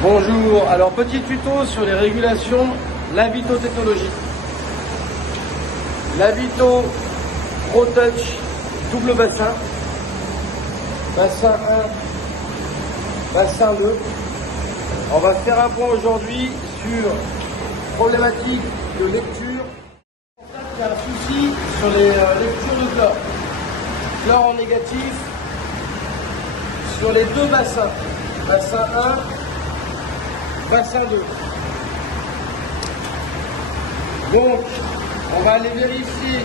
Bonjour, alors petit tuto sur les régulations Lavito technologie. Lavito Pro Touch double bassin, bassin 1, bassin 2. On va faire un point aujourd'hui sur problématique de lecture. Il y a un souci sur les lectures de chlore. Chlore en négatif sur les deux bassins, bassin 1, bassin 2. Donc, on va aller vérifier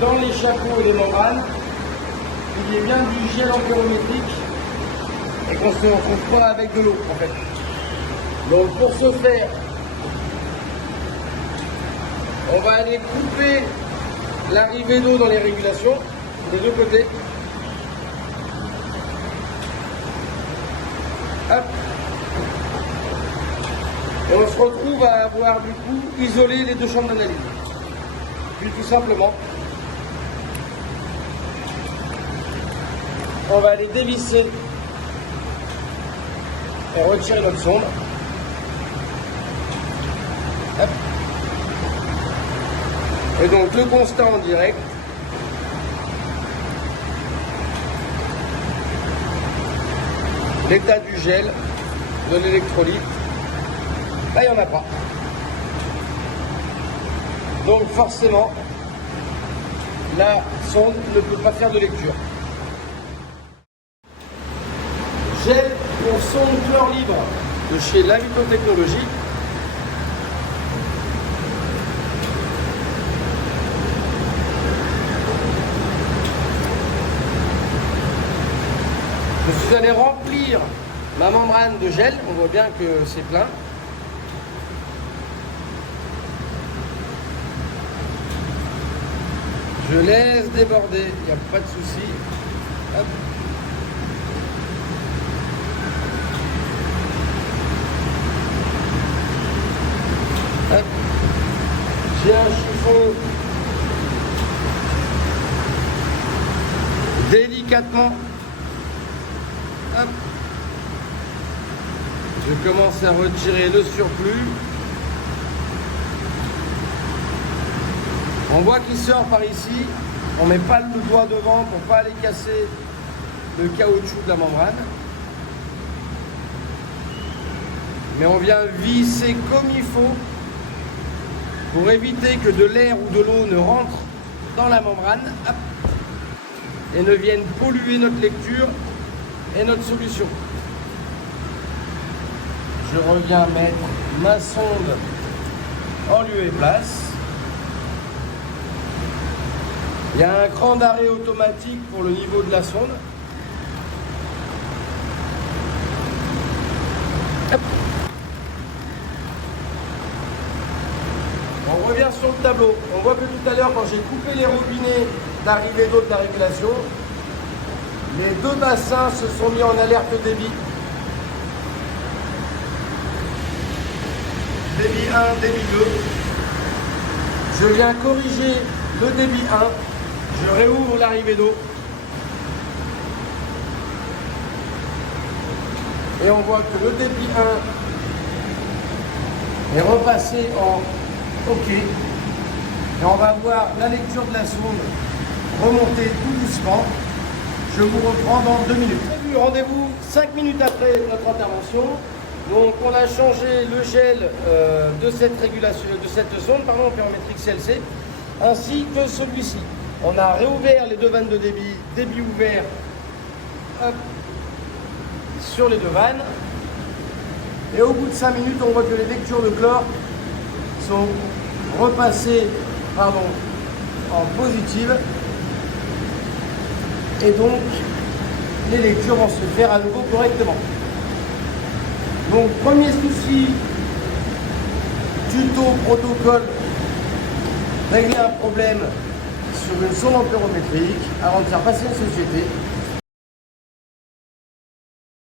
dans les chapeaux et les membranes qu'il y ait bien du gel empyrométrique et qu'on ne se retrouve pas avec de l'eau en fait. Donc pour ce faire, on va aller couper l'arrivée d'eau dans les régulations des deux côtés. Hop. Et on se retrouve à avoir du coup isolé les deux chambres d'analyse. Puis tout simplement, on va aller dévisser et retirer notre sonde. Hop. Et donc le constat en direct. L'état du gel, de l'électrolyte. Là, il n'y en a pas. Donc forcément, la sonde ne peut pas faire de lecture. Gel pour sonde chlore libre de chez Lavito Technologie. Je suis allé remplir ma membrane de gel. On voit bien que c'est plein. Je laisse déborder, il n'y a pas de souci. Hop. Hop. J'ai un chiffon délicatement. Hop. Je commence à retirer le surplus. On voit qu'il sort par ici. On ne met pas le doigt devant pour ne pas aller casser le caoutchouc de la membrane. Mais on vient visser comme il faut pour éviter que de l'air ou de l'eau ne rentre dans la membrane. Hop, et ne vienne polluer notre lecture et notre solution. Je reviens mettre ma sonde en lieu et place. Il y a un cran d'arrêt automatique pour le niveau de la sonde. Hop. On revient sur le tableau. On voit que tout à l'heure, quand j'ai coupé les robinets d'arrivée d'eau de la régulation, les deux bassins se sont mis en alerte débit. Débit 1, débit 2. Je viens corriger le débit 1. Je réouvre l'arrivée d'eau. Et on voit que le débit 1 est repassé en OK. Et on va voir la lecture de la sonde remonter tout doucement. Je vous reprends dans 2 minutes. Rendez-vous 5 minutes après notre intervention. Donc on a changé le gel de cette régulation, de cette sonde, pardon, empyrométrique CLC, ainsi que celui-ci. On a réouvert les deux vannes de débit ouvert, hop, sur les deux vannes. Et au bout de 5 minutes, on voit que les lectures de chlore sont repassées en positive. Et donc, les lectures vont se faire à nouveau correctement. Donc, premier souci, tuto protocole, régler un problème sur une sonde empyrométrique avant de faire passer une société.